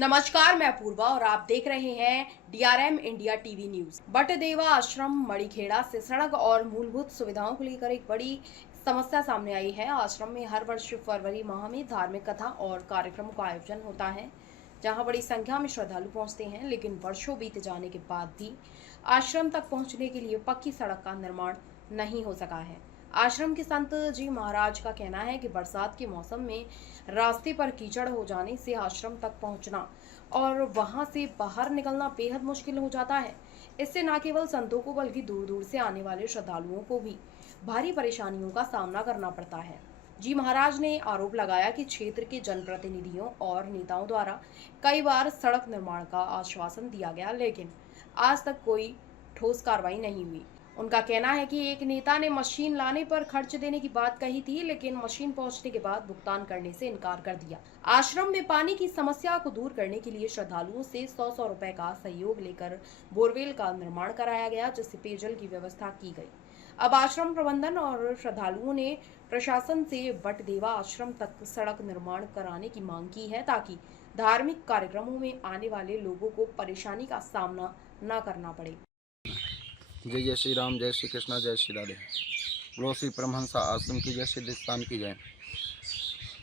नमस्कार, मैं अपूर्वा और आप देख रहे हैं डीआरएम इंडिया टीवी न्यूज। बटदेवा आश्रम मड़ीखेड़ा से सड़क और मूलभूत सुविधाओं को लेकर एक बड़ी समस्या सामने आई है। आश्रम में हर वर्ष फरवरी माह में धार्मिक कथा और कार्यक्रमों का आयोजन होता है, जहां बड़ी संख्या में श्रद्धालु पहुंचते हैं, लेकिन वर्षों बीत जाने के बाद भी आश्रम तक पहुंचने के लिए पक्की सड़क का निर्माण नहीं हो सका है। आश्रम के संत जी महाराज का कहना है कि बरसात के मौसम में रास्ते पर कीचड़ हो जाने से आश्रम तक पहुंचना और वहां से बाहर निकलना बेहद मुश्किल हो जाता है। इससे न केवल संतों को बल्कि दूर दूर से आने वाले श्रद्धालुओं को भी भारी परेशानियों का सामना करना पड़ता है। जी महाराज ने आरोप लगाया कि क्षेत्र के जनप्रतिनिधियों और नेताओं द्वारा कई बार सड़क निर्माण का आश्वासन दिया गया, लेकिन आज तक कोई ठोस कार्रवाई नहीं हुई। उनका कहना है कि एक नेता ने मशीन लाने पर खर्च देने की बात कही थी, लेकिन मशीन पहुंचने के बाद भुगतान करने से इनकार कर दिया। आश्रम में पानी की समस्या को दूर करने के लिए श्रद्धालुओं से 100 रुपए का सहयोग लेकर बोरवेल का निर्माण कराया गया, जिससे पेयजल की व्यवस्था की गई। अब आश्रम प्रबंधन और श्रद्धालुओं ने प्रशासन से बटदेवा आश्रम तक सड़क निर्माण कराने की मांग की है, ताकि धार्मिक कार्यक्रमों में आने वाले लोगों को परेशानी का सामना न करना पड़े। जय जय श्री राम, जय श्री कृष्णा, जय श्री राधे। बोलो श्री परमहंस आश्रम की जय, सिद्ध स्थान की जय।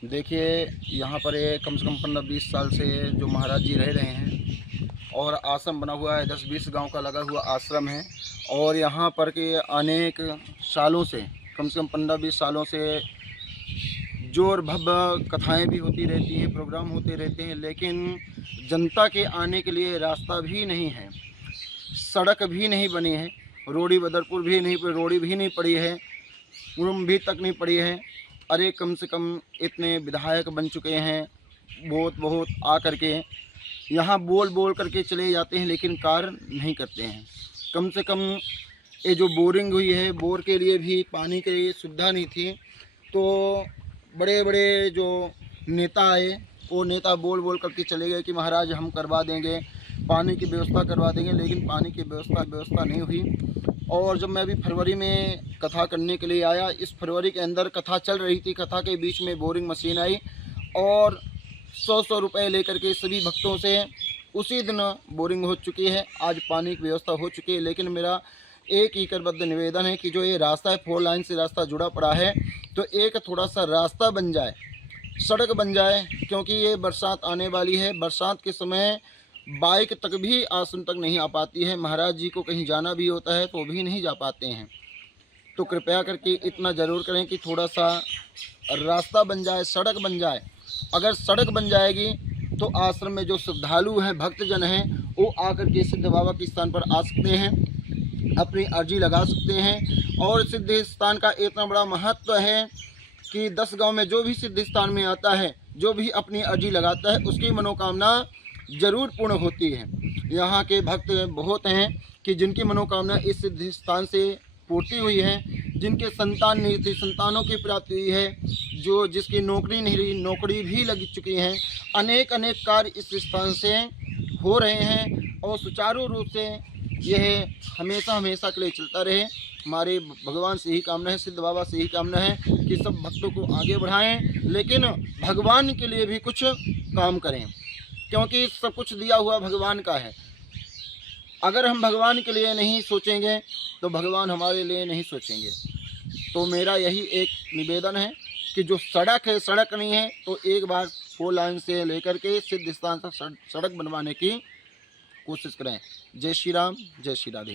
देखिए, यहाँ पर कम से कम 15-20 साल से जो महाराज जी रह रहे हैं और आश्रम बना हुआ है, 10-20 गांव का लगा हुआ आश्रम है। और यहाँ पर के अनेक सालों से, कम से कम 15-20 सालों से जोर भव्य कथाएं भी होती रहती हैं, प्रोग्राम होते रहते हैं, लेकिन जनता के आने के लिए रास्ता भी नहीं है, सड़क भी नहीं बनी है, रोड़ी बदरपुर भी नहीं, रोड़ी भी नहीं पड़ी है, रूम भी तक नहीं पड़ी है। अरे कम से कम इतने विधायक बन चुके हैं, बहुत आ करके यहाँ बोल बोल करके चले जाते हैं, लेकिन कार्य नहीं करते हैं। कम से कम ये जो बोरिंग हुई है, बोर के लिए भी पानी के लिए सुविधा नहीं थी, तो बड़े बड़े जो नेता आए, वो नेता बोल बोल करके चले गए कि महाराज हम करवा देंगे, पानी की व्यवस्था करवा देंगे, लेकिन पानी की व्यवस्था नहीं हुई। और जब मैं अभी फरवरी में कथा करने के लिए आया, इस फरवरी के अंदर कथा चल रही थी, कथा के बीच में बोरिंग मशीन आई और 100 रुपये लेकर के सभी भक्तों से उसी दिन बोरिंग हो चुकी है। आज पानी की व्यवस्था हो चुकी है, लेकिन मेरा एक ही करबद्ध निवेदन है कि जो ये रास्ता है, 4 लाइन से रास्ता जुड़ा पड़ा है, तो एक थोड़ा सा रास्ता बन जाए, सड़क बन जाए, क्योंकि ये बरसात आने वाली है। बरसात के समय बाइक तक भी आश्रम तक नहीं आ पाती है, महाराज जी को कहीं जाना भी होता है तो भी नहीं जा पाते हैं। तो कृपया करके इतना ज़रूर करें कि थोड़ा सा रास्ता बन जाए, सड़क बन जाए। अगर सड़क बन जाएगी तो आश्रम में जो श्रद्धालु हैं, भक्तजन हैं, वो आकर के सिद्ध बाबा के स्थान पर आ सकते हैं, अपनी अर्जी लगा सकते हैं। और सिद्ध स्थान का इतना बड़ा महत्व है कि 10 गांव में जो भी सिद्ध स्थान में आता है, जो भी अपनी अर्जी लगाता है, उसकी मनोकामना जरूर पूर्ण होती है। यहाँ के भक्त बहुत हैं कि जिनकी मनोकामना इस सिद्ध स्थान से पूर्ति हुई है, जिनके संतान नहीं थी, संतानों की प्राप्ति हुई है, जो जिसकी नौकरी नहीं रही, नौकरी भी लग चुकी हैं। अनेक कार्य इस स्थान से हो रहे हैं और सुचारू रूप से यह हमेशा के लिए चलता रहे। हमारे भगवान से ही कामना है, सिद्ध बाबा से ही कामना है कि सब भक्तों को आगे बढ़ाएं, लेकिन भगवान के लिए भी कुछ काम करें, क्योंकि सब कुछ दिया हुआ भगवान का है। अगर हम भगवान के लिए नहीं सोचेंगे तो भगवान हमारे लिए नहीं सोचेंगे। तो मेरा यही एक निवेदन है कि जो सड़क है, सड़क नहीं है तो एक बार 4 लाइन से लेकर के सिद्ध स्थान तक सड़क बनवाने की कोशिश करें। जय श्री राम, जय श्री राधे।